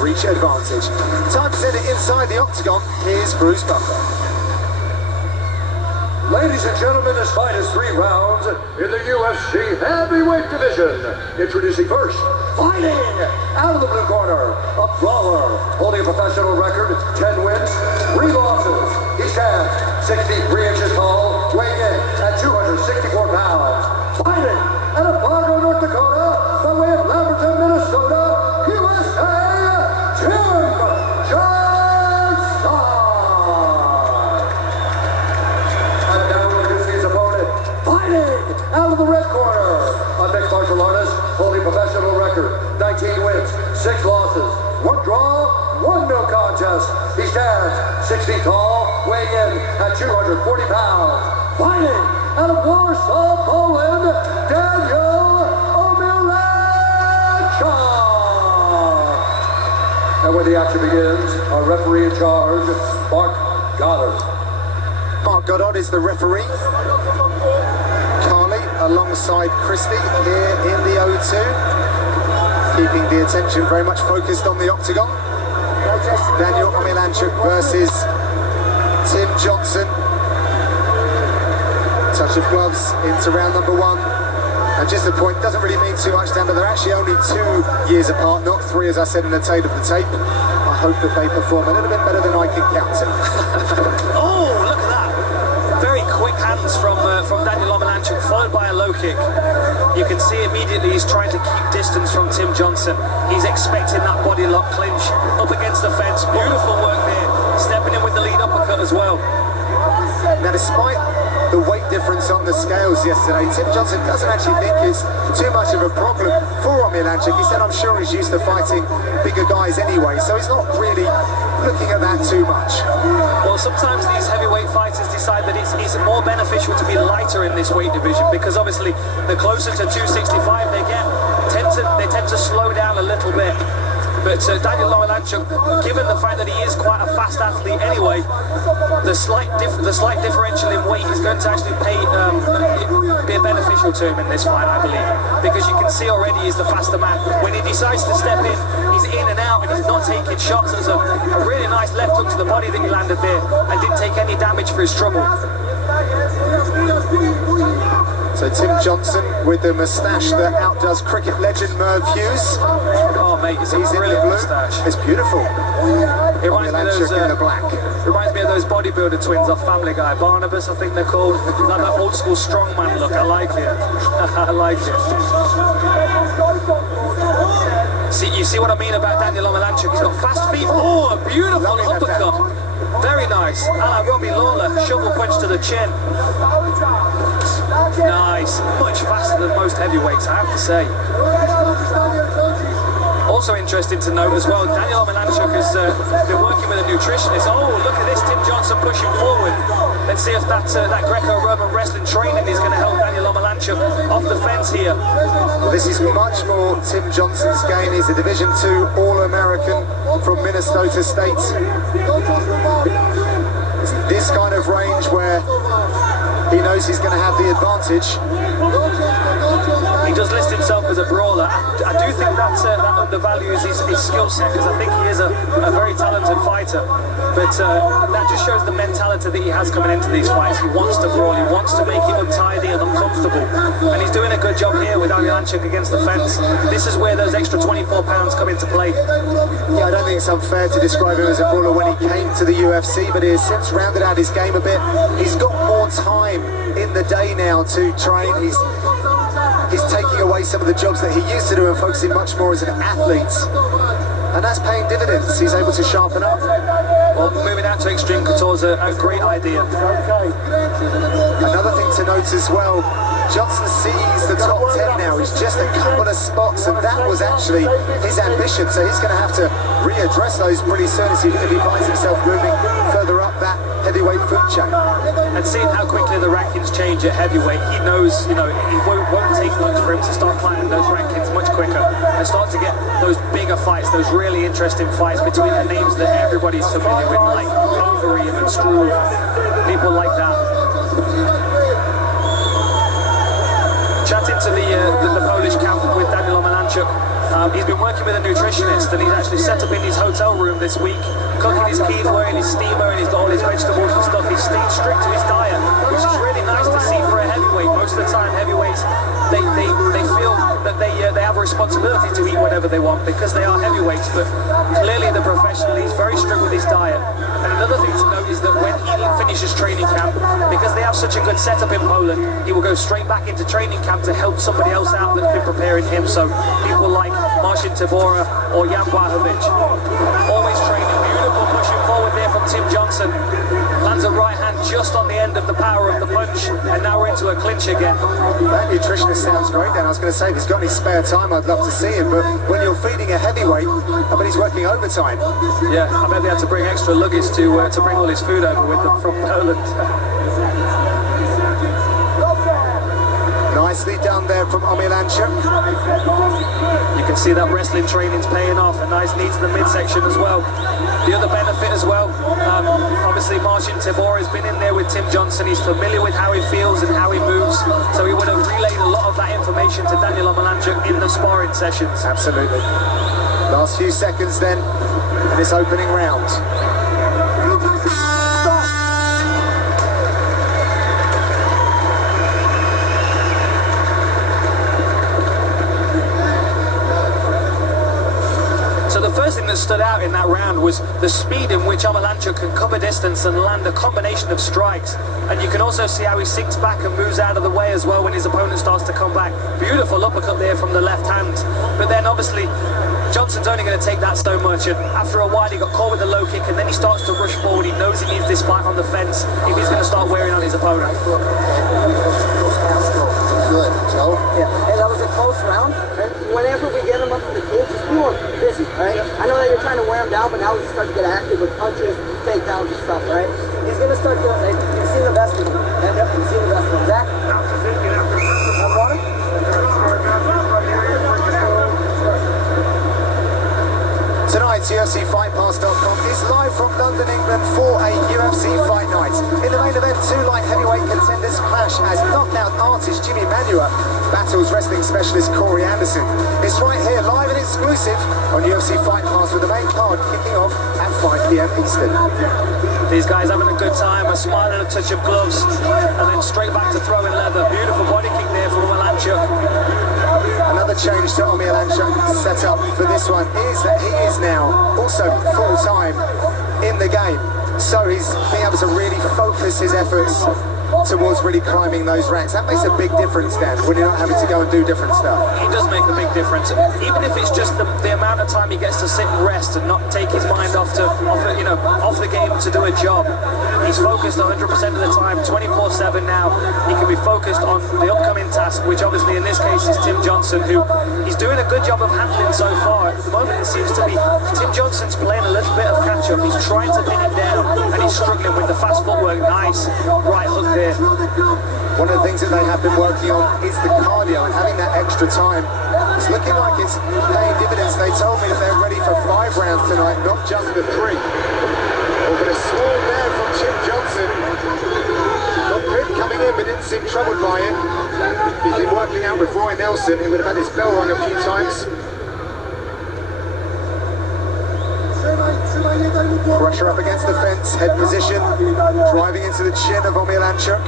reach advantage. Time to send it inside the octagon. Here's Bruce Buffer. Ladies and gentlemen, this fight is 3 rounds in the UFC heavyweight division. Introducing first, fighting out of the blue corner, a brawler, holding a professional record, 10 wins, 3 losses. He stands 6 feet 3 inches tall, weighing in at 264 pounds. Fighting out of Fargo, North Dakota, by way of Lamberton, Minnesota, USA, Tim Johnson. Out of the red corner, a mixed martial artist holding a professional record, 19 wins, 6 losses, 1 draw, 1 no contest. He stands 6 feet tall, weighing in at 240 pounds. Fighting out of Warsaw, Poland, Daniel OMIELACZUK. And when the action begins, our referee in charge, Mark Goddard. Mark Goddard is the referee. Alongside Christie here in the O2, keeping the attention very much focused on the octagon. Daniel OMIELACZUK versus Tim Johnson. Touch of gloves into round number 1. And just a point, doesn't really mean too much, Dan, but they're actually only 2 years apart, not 3 as I said in the tail of the tape. I hope that they perform a little bit better than I can count it. Oh, look at that. Very quick hands from Daniel OMIELACZUK, followed by a low kick. You can see immediately he's trying to keep distance from Tim Johnson. He's expecting that body lock clinch up against the fence. Beautiful work there, stepping in with the lead uppercut as well. Now, despite the weight difference on the scales yesterday, Tim Johnson doesn't actually think it's too much of a problem for OMIELACZUK. He said, I'm sure he's used to fighting bigger guys anyway, so he's not really looking at that too much. Well, sometimes these heavyweight fighters decide that it's more beneficial to be lighter in this weight division, because obviously the closer to 265 they get, they tend to slow down a little bit. But Daniel OMIELACZUK, given the fact that he is quite a fast athlete anyway, the slight differential in weight is going to actually be beneficial to him in this fight, I believe, because you can see already he's the faster man. When he decides to step in, he's in and out, and he's not taking shots. There's a really nice left hook to the body that he landed there, and didn't take any damage for his trouble. So Tim Johnson with the moustache that outdoes cricket legend Merv Hughes. Oh mate, it's a brilliant moustache. It's beautiful. It reminds me of those, in the black. Reminds me of those bodybuilder twins off Family Guy. Barnabas, I think they're called. Like that old school strongman look. I like it. I like it. See, you see what I mean about Daniel OMIELACZUK? He's got fast feet. Oh, a beautiful uppercut. Very nice. A la Robbie Lawler, shovel punch to the chin. Nice. Much faster than most heavyweights, I have to say. Also interesting to note as well, Daniel OMIELACZUK has been working with a nutritionist. Oh, look at this, Tim Johnson pushing forward. Let's see if that Greco-Roman wrestling training is going to help Daniel OMIELACZUK off the fence here. Well, this is much more Tim Johnson's game. He's a Division II All-American from Minnesota State. It's this kind of range where he knows he's going to have the advantage. He does list himself as a brawler. I do think that undervalues his skill set, because I think he is a very talented fighter. But that just shows the mentality that he has coming into these fights. He wants to brawl, he wants to make it untidy and uncomfortable. And he's doing a good job here with OMIELACZUK against the fence. This is where those extra 24 pounds come into play. Yeah, I don't think it's unfair to describe him as a brawler when he came to the UFC, but he has since rounded out his game a bit. He's got more time in the day now to train. He's taking away some of the jobs that he used to do and focusing much more as an athlete. And that's paying dividends. He's able to sharpen up. Well, moving out to Extreme Couture is a great idea. Another thing to note as well, Johnson sees the top 10 now. He's just a couple of spots, and that was actually his ambition. So he's going to have to readdress those pretty soon if he finds himself moving further up that heavyweight food chain. And seeing how quickly the rankings change at heavyweight, he knows, it won't take much for him to start climbing those rankings much quicker and start to get those bigger fights, those really interesting fights between the names that everybody's familiar with, like Overeem and Struve, people like that. Chatting to the Polish camp with Daniel OMIELACZUK. Omielanczuk. He's been working with a nutritionist, and he's actually set up in his hotel room this week, cooking his quinoa in his steamer, and he's got all his vegetables and stuff. He's stayed strict to his diet, which is really nice to see for a heavyweight. Most of the time, heavyweights, they feel that they have a responsibility to eat whatever they want because they are heavyweights, but clearly the professional, he's very strict with his diet. And another thing to note is that when he finishes training camp, because they have such a good setup in Poland, he will go straight back into training camp to help somebody else out that's been preparing him. So people like Marcin Tybura or Jan Blachowicz, always training. Beautiful pushing forward there from Tim Johnson. Lands a right hand just on the end of the power of the punch, and now we're into a clinch again. That nutritionist sounds great, Dan. I was going to say, if he's got any spare time, I'd love to see him, but when you're feeding a heavyweight, I bet he's working overtime. Yeah, I bet they had to bring extra luggage to bring all his food over with them from Poland. Nicely done there from Omielanczuk. You can see that wrestling training's paying off. A nice knee to the midsection as well. The other benefit as well, obviously Marcin Tybura has been in there with Tim Johnson. He's familiar with how he feels and how he moves, so he would have relayed a lot of that information to Daniel Omielanczuk in the sparring sessions. Absolutely. Last few seconds then in this opening round. The first thing that stood out in that round was the speed in which Omielanczuk can cover distance and land a combination of strikes. And you can also see how he sinks back and moves out of the way as well when his opponent starts to come back. Beautiful uppercut there from the left hand. But then obviously Johnson's only going to take that so much, and after a while he got caught with the low kick, and then he starts to rush forward. He knows he needs this fight on the fence if he's going to start wearing on his opponent. Good, Joe. Yeah, hey, that was a close round. And whenever we get him up to the cage, just be more busy, right? I know that you're trying to wear him down, but now he's starting to get active with punches, takedowns and stuff, right? He's going to start to, like, you've seen the best of him. You've seen the best of him. Zach? Water? Tonight's UFC FightPass.com is live from London, England for a UFC fight night. In the main event, two light heavyweight contenders clash as knockout artist Jimmy Manuwa battles wrestling specialist Corey Anderson. It's right here, live and exclusive on UFC Fight Pass, with the main card kicking off at 5 PM Eastern. These guys having a good time, a smile and a touch of gloves, and then straight back to throwing leather. Beautiful body kick there from Omielanczuk. Another change to Omielanczuk set up for this one is that he is now also full-time in the game. So he's being able to really focus his efforts towards really climbing those ranks. That makes a big difference, Dan, when you're not having to go and do different stuff. It does make a big difference, even if it's just the amount of time he gets to sit and rest and not take his mind off the game to do a job. He's focused 100% of the time, 24/7 now. He can be focused on the upcoming task, which obviously in this case is Tim Johnson, who he's doing a good job of handling so far. At the moment it seems to be Tim Johnson's playing a little bit of catch-up. He's trying to pin him down, and he's struggling with the fast footwork. Nice right hook there. One of the things that they have been working on is the cardio, and having that extra time. It's looking like it's paying dividends. They told me that they're ready for 5 rounds tonight, not just the 3. Oh, but a small there from Tim Johnson. Got Pitt coming in, but didn't seem troubled by it. He's been working out with Roy Nelson, who would have had his bell rung a few times. Pressure up against the fence, head position, driving into the chin of Omielanczuk.